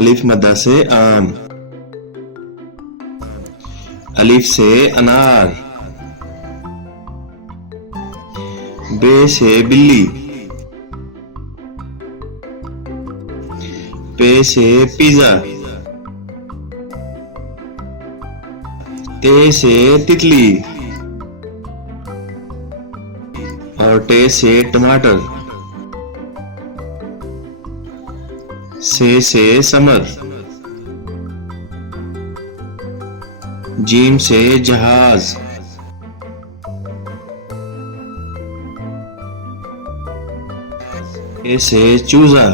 अलिफ मद्दा से आम, अलिफ से अनार, बे से बिल्ली, पे से पिज्जा, ते से तितली और टे से टमाटर, से समर, जीम से जहाज, ए से चूजा,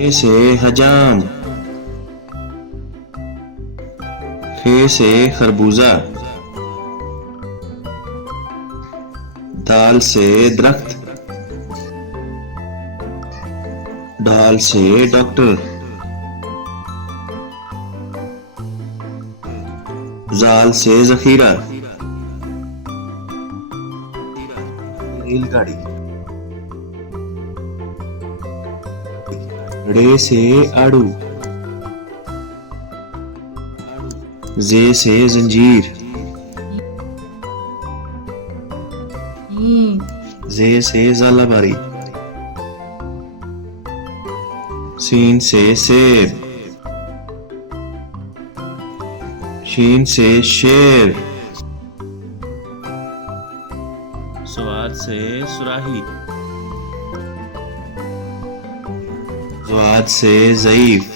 ए से हजाम, खे से खरबूजा, दाल से दरख्त, ढाल से डॉक्टर, जाल से जखीरा, रेलगाड़ी, रे से आड़ू, जे से जंजीर, जे से जालाबारी, सीन से सेब, शीन से शेर, स्वाद से सुराही, स्वाद से ज़ईफ,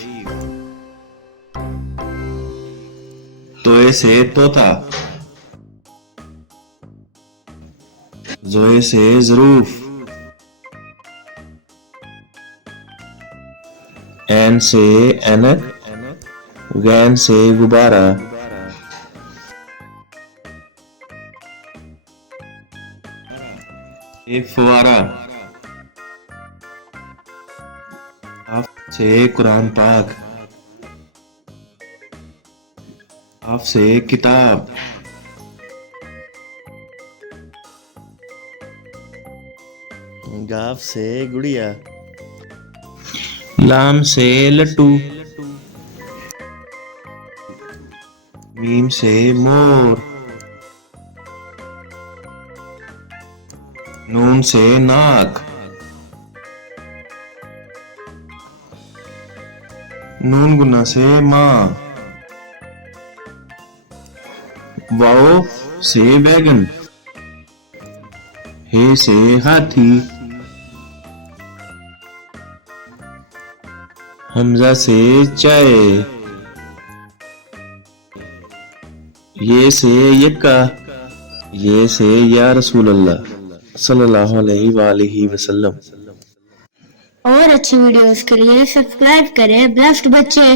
तोए से तोता, जोए से ज़रूफ, ऐन से ऐनक, गैन से गुब्बारा, ए फवारा, काफ से कुरान पाक, काफ से किताब, गाफ से गुड़िया, लाम से लट्टू, मीम से मोर, नून से नाक, नून गुना से माँ, वाओ से बैगन, हे से हाथी, हमजा से चाय, ये से यक्का, ये से या रसूल अल्लाह सल्लल्लाहु अलैहि वसल्लम। और अच्छी वीडियोस के लिए सब्सक्राइब करें ब्लेस्ड बच्चे।